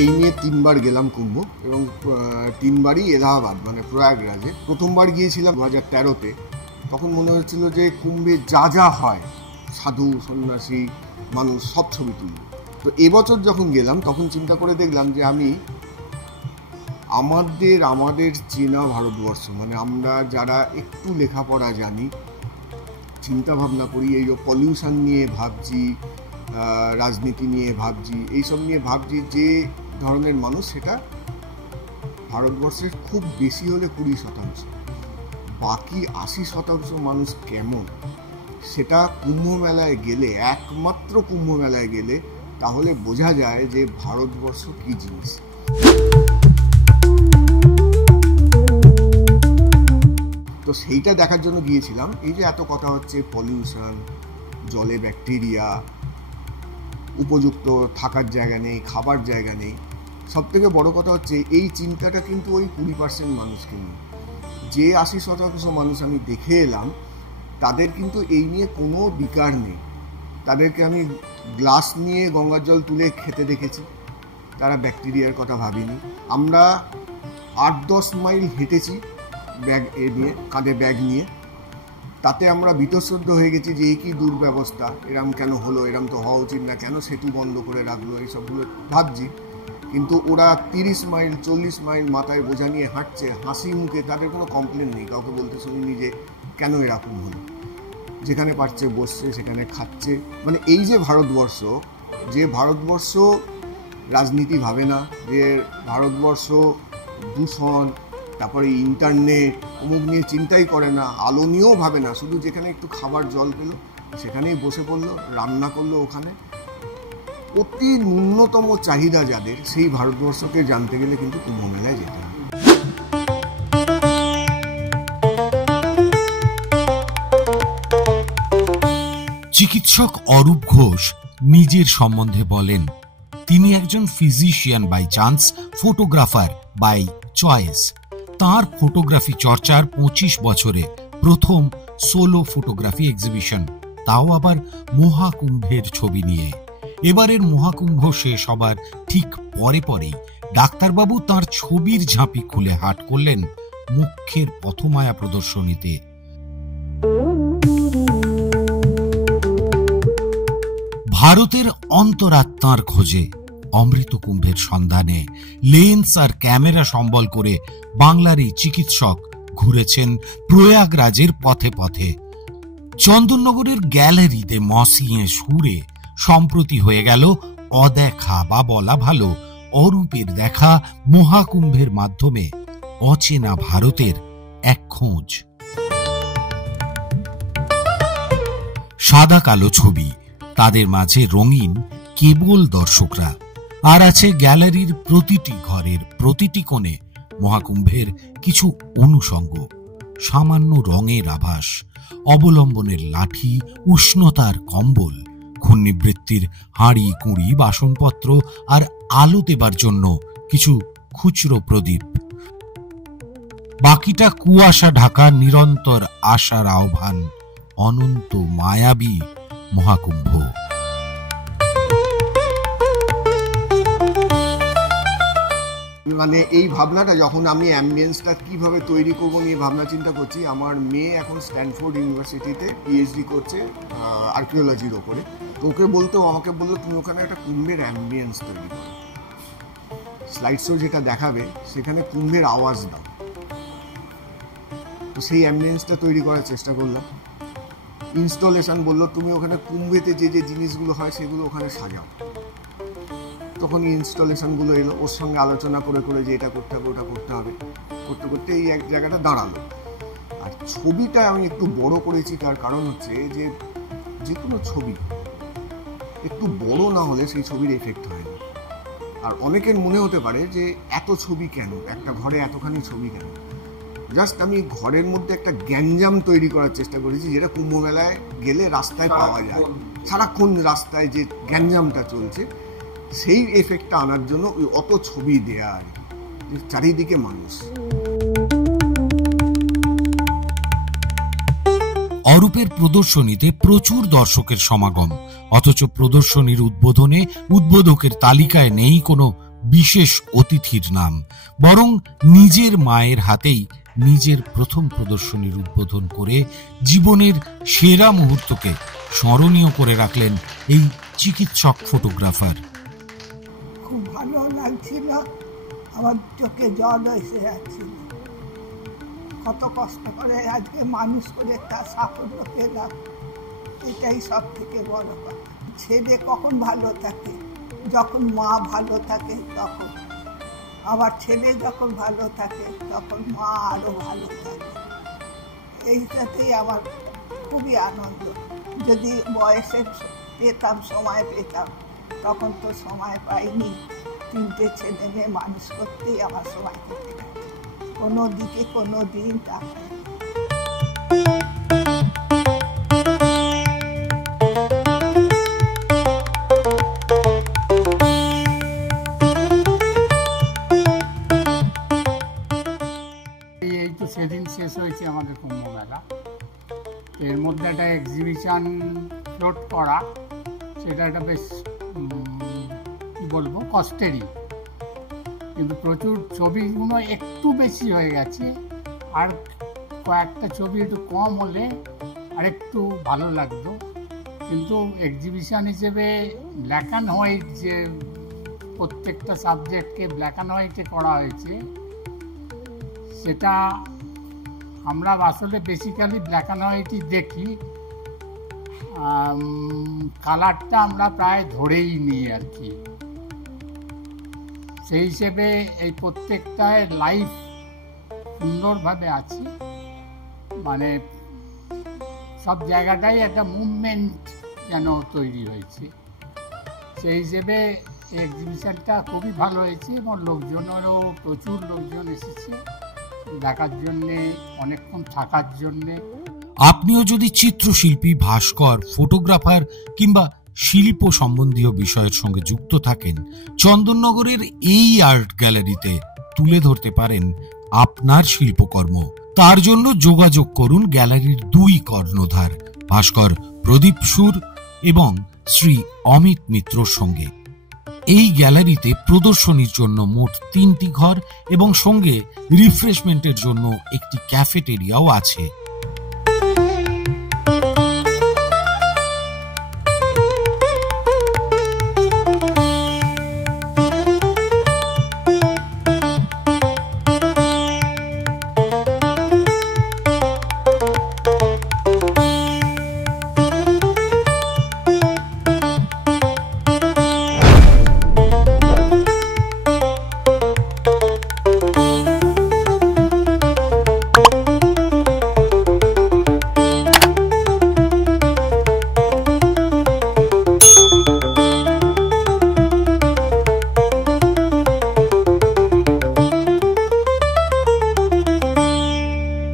এই নিয়ে 3 বার গেলাম কুম্ভ, এবং 3 বারই এলাহাবাদ মানে প্রয়াগরাজে। প্রথমবার গিয়েছিলাম 2013-তে। তখন মনে হচ্ছিল যে কুম্ভে যা যা হয়, সাধু সন্ন্যাসী মানুষ সব ছবি তুলব। তো এবছর যখন গেলাম তখন চিন্তা করে দেখলাম যে আমি আমাদের চেনা ভারতবর্ষ, মানে আমরা যারা একটু লেখাপড়া জানি, চিন্তা ভাবনা করি, এই পলিউশন নিয়ে ভাবছি, রাজনীতি নিয়ে ভাবছি, এইসব নিয়ে ভাবছি, যে ধরনের মানুষ সেটা ভারতবর্ষের খুব বেশি হলে 20%। বাকি 80% মানুষ কেমন, সেটা কুম্ভ মেলায় গেলে, একমাত্র কুম্ভ মেলায় গেলে তাহলে বোঝা যায় যে ভারতবর্ষ কি জিনিস। তো সেইটা দেখার জন্য গিয়েছিলাম। এই যে এত কথা হচ্ছে পলিউশন, জলে ব্যাকটেরিয়া, উপযুক্ত থাকার জায়গা নেই, খাবার জায়গা নেই, সব থেকে বড় কথা হচ্ছে এই চিন্তাটা কিন্তু ওই 20% মানুষকে নিয়ে। যে 80% মানুষ আমি দেখে এলাম তাদের কিন্তু এই নিয়ে কোনো বিকার নেই। তাদেরকে আমি গ্লাস নিয়ে গঙ্গার জল তুলে খেতে দেখেছি, তারা ব্যাকটেরিয়ার কথা ভাবিনি। আমরা 8-10 মাইল হেঁটেছি ব্যাগ নিয়ে, কাঁধে ব্যাগ নিয়ে, তাতে আমরা বীতশ্রদ্ধ হয়ে গেছি যে এই কি দুর্ব্যবস্থা, এরম কেন হলো, এরম তো হওয়া উচিত না, কেন সেতু বন্ধ করে রাখলো, এইসবগুলো ভাবছি। কিন্তু ওরা 30 মাইল 40 মাইল মাথায় বোঝা নিয়ে হাঁটছে, হাসি মুখে, তাদের কোনো কমপ্লেন নেই, কাউকে বলতে শুনিনি যে কেন এরকম হলো। যেখানে পারছে বসছে, সেখানে খাচ্ছে। মানে এই যে ভারতবর্ষ রাজনীতি ভাবে না, যে ভারতবর্ষ দূষণ, তারপরে ইন্টারনেট অমুক নিয়ে চিন্তাই করে না, আলো নিয়েও ভাবে না, শুধু যেখানে একটু খাবার জল পেলো সেখানেই বসে পড়লো, রান্না করলো ওখানে। অতি ন্যূনতম চাহিদা যাদের, সেই ভারতবর্ষকে জানতে গেলে কিন্তু কুম্ভ মেলায় যেতে হবে। চিকিৎসক অরূপ ঘোষ নিজের সম্বন্ধে বলেন, তিনি একজন physician by chance, photographer by choice. তার ফটোগ্রাফি চর্চার 25 বছরে প্রথম সোলো ফটোগ্রাফি এক্সিবিশন, তাও আবার মহাকুম্ভের ছবি নিয়ে। এবারের মহাকুম্ভ শেষ হবার ঠিক পরেই ডাক্তারবাবু তার ছবির ঝাঁপি খুলে হাট করলেন মুখ্যের পথমায়া প্রদর্শনীতে। ভারতের অন্তরাত্মার খোঁজে, অমৃত কুম্ভের সন্ধানে লেন্স আর ক্যামেরা সম্বল করে বাংলার এই চিকিৎসক ঘুরেছেন প্রয়াগরাজের পথে পথে। চন্দননগরের গ্যালারিতে মসিয়ে সুরে সম্প্রতি হয়ে গেল অদেখা, বা বলা ভালো অরূপের দেখা মহাকুম্ভের মাধ্যমে অচেনা ভারতের এক খোঁজ। সাদা কালো ছবি, তাদের মাঝে রঙিন কেবল দর্শকরা, আর আছে গ্যালারির প্রতিটি ঘরের প্রতিটি কোণে মহাকুম্ভের কিছু অনুষঙ্গ, সামান্য রঙের আভাস, অবলম্বনের লাঠি, উষ্ণতার কম্বল, ঘূর্ণিবৃত্তির হাঁড়ি কুঁড়ি, বাসনপত্র, আর আলো দেবার জন্য কিছু খুচরো প্রদীপ। বাকিটা কুয়াশা ঢাকা নিরন্তর আশার আহ্বান, অনন্ত মায়াবী মহাকুম্ভ। মানে এই ভাবনাটা যখন আমি অ্যাম্বিয়েন্সটা কিভাবে তৈরি করবো নিয়ে ভাবনা চিন্তা করছি। আমার মেয়ে এখন স্ট্যানফোর্ড ইউনিভার্সিটিতে পিএইচডি করছে আর্কিওলজির ওপরে। তো ওকে আমাকে বললো তুমি ওখানে একটা কুম্ভের অ্যাম্বিয়েন্স তৈরি করো, স্লাইড শো যেটা দেখাবে সেখানে কুম্ভের আওয়াজ দাও। তো সেই অ্যাম্বিয়েন্সটা তৈরি করার চেষ্টা করলাম। ইনস্টলেশন বললো তুমি ওখানে কুম্ভেতে যে যে জিনিসগুলো হয় সেগুলো ওখানে সাজাও। তখন ইনস্টলেশনগুলো এলো, ওর সঙ্গে আলোচনা করে করে যে এটা করতে হবে ওটা করতে হবে, করতে করতে এই এক জায়গাটা দাঁড়ালো। আর ছবিটা আমি একটু বড় করেছি, তার কারণ হচ্ছে যে কোনো ছবি একটু বড় না হলে সেই ছবির এফেক্ট হয় না। আর অনেকের মনে হতে পারে যে এত ছবি কেন, একটা ঘরে এতখানি ছবি কেন। জাস্ট আমি ঘরের মধ্যে একটা গ্যাঞ্জাম তৈরি করার চেষ্টা করেছি, যেটা কুম্ভ মেলায় গেলে রাস্তায় পাওয়া যায়। সারাক্ষণ রাস্তায় যে গ্যাঞ্জামটা চলছে সেই এফেক্টটা আনার জন্য ওই অত ছবি দেয়া আর কি, চারিদিকে মানুষ। অরূপের প্রদর্শনীতে প্রচুর দর্শকের সমাগম, অথচ প্রদর্শনীর উদ্বোধনে উদ্বোধকের তালিকায় নেই কোনো বিশেষ অতিথির নাম, বরং নিজের মায়ের হাতেই নিজের প্রথম প্রদর্শনীর উদ্বোধন করে জীবনের সেরা মুহূর্তকে স্মরণীয় করে রাখলেন এই চিকিৎসক ফটোগ্রাফার। খুব ভালো লাগছিল, আমার চোখে জল এসে যাচ্ছিল। কত কষ্ট করে আজকে মানুষ করে তার সাফল্য পেলাম, এটাই সব থেকে বড় কথা। ছেলে কখন ভালো থাকে? যখন মা ভালো থাকে তখন। আবার ছেলে যখন ভালো থাকে তখন মা আরো ভালো থাকে। এইটাতেই আমার খুবই আনন্দ। যদি বয়সে পেতাম, সময় পেতাম, তখন তো সময় পাইনি। 3টে ছেলে মেয়ে মানুষ করতেই আমার সময় কেটে গেল, কোনো দিকে কোনো দিন তাকায়। এই তো সেদিন শেষ হয়েছে আমাদের কুম্ভ মেলা। এর মধ্যে একটা এক্সিবিশন ফ্লোট করা, সেটা একটা বেশ কী বলবো, কষ্টেরই। কিন্তু প্রচুর ছবিগুলো একটু বেশি হয়ে গেছে, আর কয়েকটা ছবি একটু কম হলে আরেকটু ভালো লাগতো। কিন্তু এক্সিবিশন হিসেবে ব্ল্যাক অ্যান্ড হোয়াইট, যে প্রত্যেকটা সাবজেক্টকে ব্ল্যাক অ্যান্ড হোয়াইটে করা হয়েছে, সেটা আমরা আসলে বেসিক্যালি ব্ল্যাক অ্যান্ড হোয়াইটই দেখি। কালারটা আমরা প্রায় ধরেই নিই আর কি। সেই হিসেবে এই প্রত্যেকটায় লাইফ সুন্দরভাবে আছে, মানে সব জায়গাটাই একটা মুভমেন্ট যেন তৈরি হয়েছে। সেই হিসেবে এই এক্সিবিশনটা খুবই ভালো হয়েছে এবং লোকজনেরও প্রচুর লোকজন এসেছে দেখার জন্যে, অনেকক্ষণ থাকার জন্যে। আপনিও যদি চিত্রশিল্পী, ভাস্কর, ফটোগ্রাফার কিংবা শিল্প সম্বন্ধীয় বিষয়ের সঙ্গে যুক্ত থাকেন, চন্দননগরের এই আর্ট গ্যালারিতে তুলে ধরতে পারেন আপনার শিল্পকর্ম। তার জন্য যোগাযোগ করুন গ্যালারির 2 কর্ণধার ভাস্কর প্রদীপ সুর এবং শ্রী অমিত মিত্রর সঙ্গে। এই গ্যালারিতে প্রদর্শনীর জন্য মোট 3টি ঘর এবং সঙ্গে রিফ্রেশমেন্টের জন্য একটি ক্যাফেটেরিয়াও আছে।